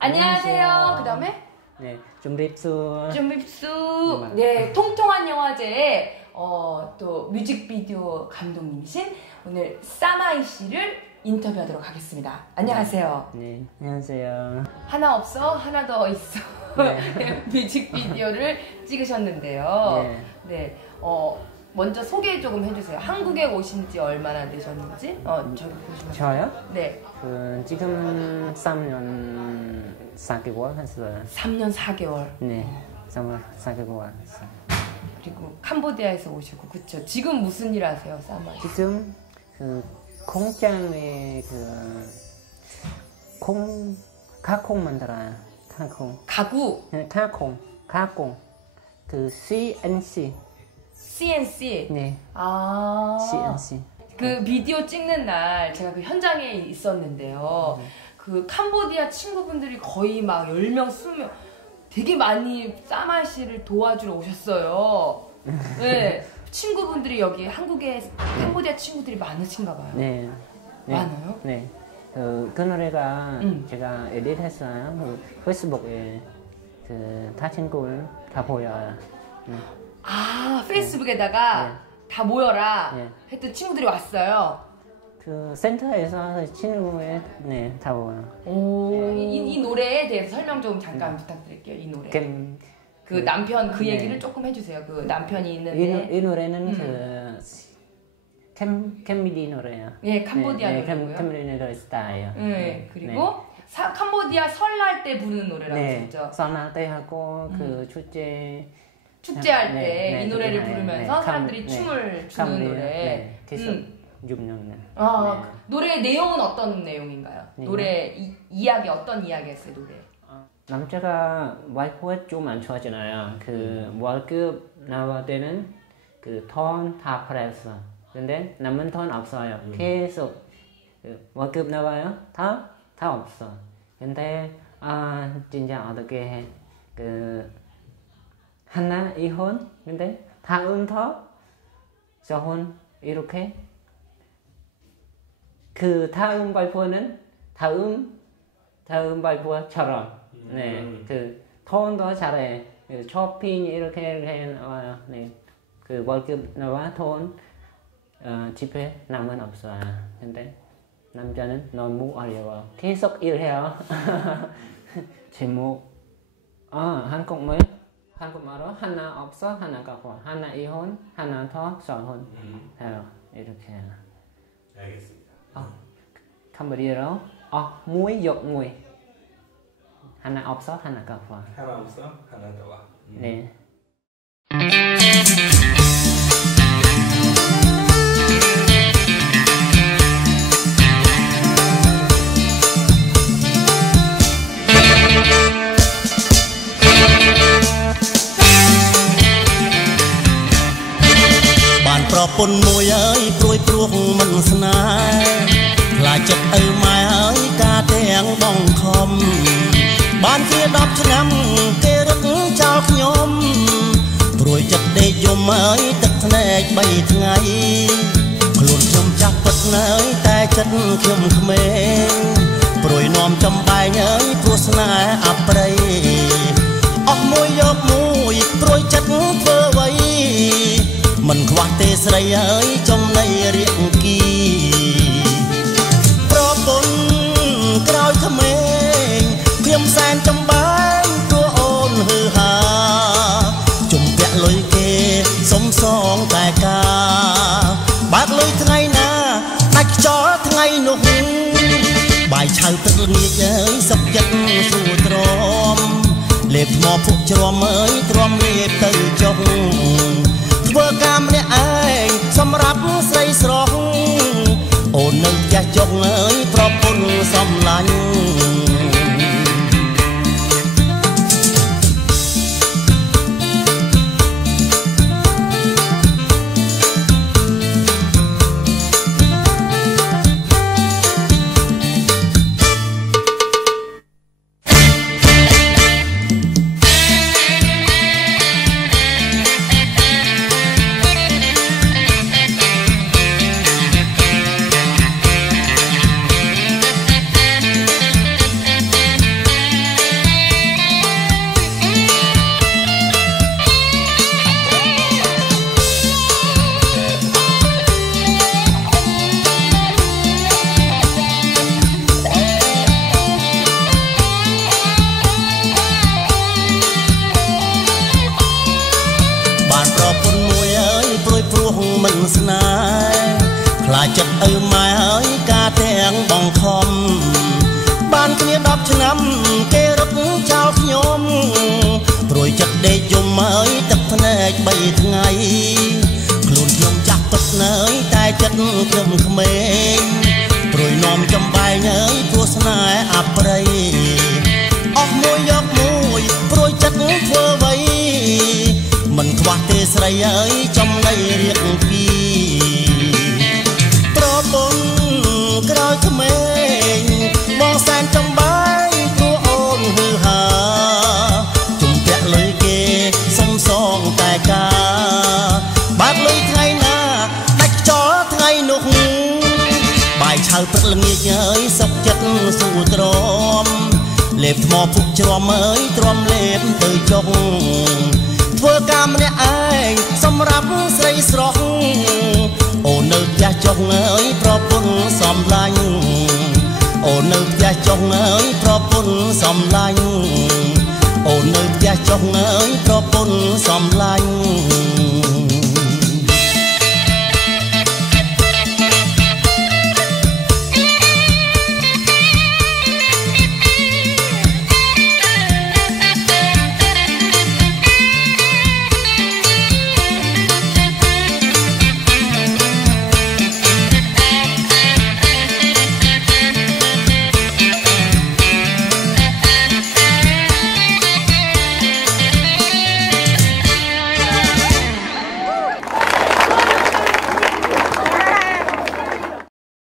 안녕하세요. 그 다음에? 네, 준비수. 네, 통통한 영화제의 또 뮤직비디오 감독님이신 오늘 싸마이 씨를 인터뷰하도록 하겠습니다. 안녕하세요. 네, 안녕하세요. 하나 없어, 하나 더 있어. 네. 뮤직비디오를 찍으셨는데요. 네. 네, 먼저 소개 조금 해주세요. 한국에 오신 지 얼마나 되셨는지? 저기 보시면. 저요? 네. 지금 3년 4개월 했어요. 3년 4개월. 네, 3년 4개월 했어요. 그리고 캄보디아에서 오시고, 그쵸? 지금 무슨 일 하세요, 싸마이? 지금 공장에 가공 만들어요. 가구. 가공. CNC. CNC. 네. CNC. 그 비디오 찍는 날 제가 그 현장에 있었는데요. 그 캄보디아 친구분들이 거의 막 10명, 20명 되게 많이 싸마이 씨를 도와주러 오셨어요. 네. 친구분들이 여기 한국에 캄보디아 친구들이 많으신가 봐요. 네. 많아요? 네. 그 노래가 제가 에디트했어요. 페이스북에 다 친구를 다 보여요. 페이스북에다가 네. 다 모여라 네. 했더니 친구들이 왔어요. 그 센터에서 친구에 다 보여요. 이 노래에 대해서 설명 좀 잠깐 부탁드릴게요. 이 노래. 그 남편 그 얘기를 조금 해주세요. 그 남편이 있는데 이 노래는 캠미디 노래예요. 예, 캄보디아 노래고요. 캠미디 노래 스타일이에요. 네, 그리고 캄보디아 설날 때 부르는 노래라고 했죠. 설날 때 하고 그 축제할 때 이 노래를 부르면서 사람들이 춤을 추는 노래. 계속 6년. 노래의 내용은 어떤 내용인가요? 노래 이야기 어떤 이야기였어요, 노래? 남자가 와이프가 좀 안 좋아하잖아요. 그 월급 나올 때는 그 돈 다 팔았어. 근데 남은 돈 없어요. 계속 월급 나와요. 다 없어. 근데 진짜 어떻게 해? 하나 이혼. 근데 다음부터 저혼 이렇게. 그 다음 와이프는 다음 와이프처럼. 네, 그 돈도 잘해. 쇼핑 이렇게 나와요. 네, 그 월급 나와 돈 집에 남은 없어요. 근데 남자는 너무 어려워. 계속 일해요. 제목 한국말로 하나 없어 하나 갖고 하나 이혼 하나 더 저혼 해요. 이렇게 해요. 알겠습니다. 캄보디아로 무이 욕 무이 하나 없어 하나 갖고 하나 없어 하나 더 와. 네.បានប្រពន្ធមួយអើយព្រួយព្រោះមិនស្នេហ៍ខ្លាចចិត្តឪម៉ែហើយការទាំងបងខំបានជា10ឆ្នាំគេរឹកចោលខ្ញុំព្រួយចិត្តដេកយំអើយទឹកភ្នែក3ថ្ងៃខ្លួនខ្ញុំចាស់ពិតណាស់តែចិត្តខ្ញុំក្មេងព្រួយនាំចំបែងអើយព្រោះស្នេហ៍អប្រិយអស់មួយយកមួយព្រួយចិត្តធ្វើអ្វីមិនខ្វះទេស្រីអើយចំណៃរៀងគីប្រពន្ធក្រោយក្មេងខ្ញុំសែនចំបែងគួរអូនហឺហាជំពាក់លុយគេសុំសងតែការបើកលុយថ្ងៃណាដាច់ខ្យល់ថ្ងៃនោះបាយឆៅទឹកល្ងាចអើយសុខចិត្តសួរទ្រាំលេបថ្មភក់ជ្រាំអើយទ្រាំលេបទៅចុះធ្វើការម្នាក់ឯងសម្រាប់ស្រីស្រស់អូននៅផ្ទះចុងអើយប្រពន្ធសំឡាញ់ ចិត្តឪម៉ែហើយការទាំងបងខំបានគ្នា10ឆ្នាំគេរត់ចោលខ្ញុំព្រួយចិត្តដេកយំហើយទឹកភ្នែក3ថ្ងៃខ្លួនខ្ញុំចាស់ទុកនៅតែចិត្តខ្ញុំក្មេងព្រួយនាំចំបែងហើយព្រោះស្នេហ៍អប្រិយអស់មួយយកមួយព្រួយចិត្តធ្វើអ្វីមិនខ្វះទេស្រីអើយចំណៃរៀកពីប្រពន្ធក្រោយក្មេងបងសែនចំបែងព្រោះអូនហឺហាជំពាក់លុយគេសុំសងតែការបើកលុយថ្ងៃណាដាច់ចោលថ្ងៃនោះបាយឆៅព្រឹកល្ងាចអើយសុកចិត្តសួរទ្រាំលេបថ្មភុកជ្រាំអើយទ្រាំលេបទៅចុកធ្វើការម្នាក់ឯងសម្រាប់ស្រីស្រស់អូននៅផ្ទះចុងអើយប្រពន្ធសំឡាញ់អូននៅផ្ទះចុងអើយប្រពន្ធសំឡាញ់អូននៅផ្ទះចុងអើយប្រពន្ធសំឡាញ់